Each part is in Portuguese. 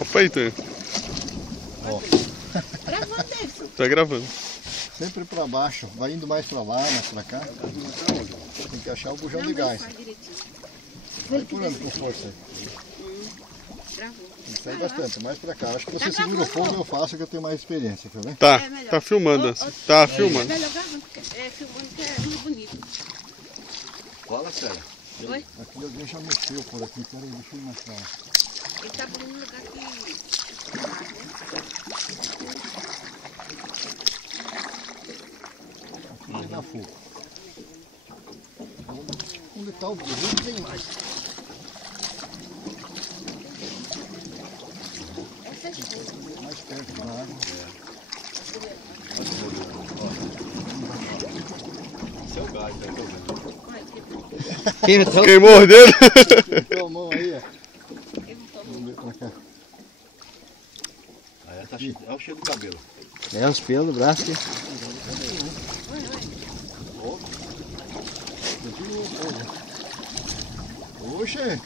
Opa aí, Tonho. Ó. Gravando isso. Tá gravando. Sempre pra baixo, vai indo mais pra lá, mais pra cá. Tem que achar o bujão de gás. Vai empurrando com força aí. Gravou. Sai bastante, mais pra cá. Acho que você segura o fogo, eu faço que eu tenho mais experiência, tá vendo? Tá, É melhor. tá filmando. Tá filmando. É melhor gravando, filmando que é muito bonito. Fala sério. Oi? Aqui alguém já mexeu por aqui, peraí, deixa eu ir mais pra lá. Ele tá bonito no lugar que... Aqui vai dar fogo. Onde tá o bujão tem mais. Mais perto da água. Esse é o gás, né? Queimou o dedo. Então a mão aí, ó. Vamos ver pra cá. Aí tá cheio, é o cheiro do cabelo. É, os pelos do braço aqui. Oxe!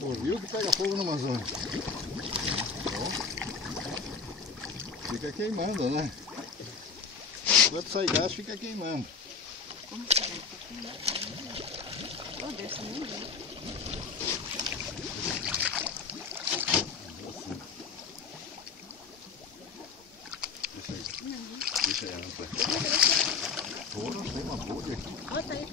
Ouviu que pega fogo no Amazonas? Fica queimando, né? Enquanto sai gás, fica queimando. Deixa aí, não foi. Porra, tem uma bolha aqui. Bota aí.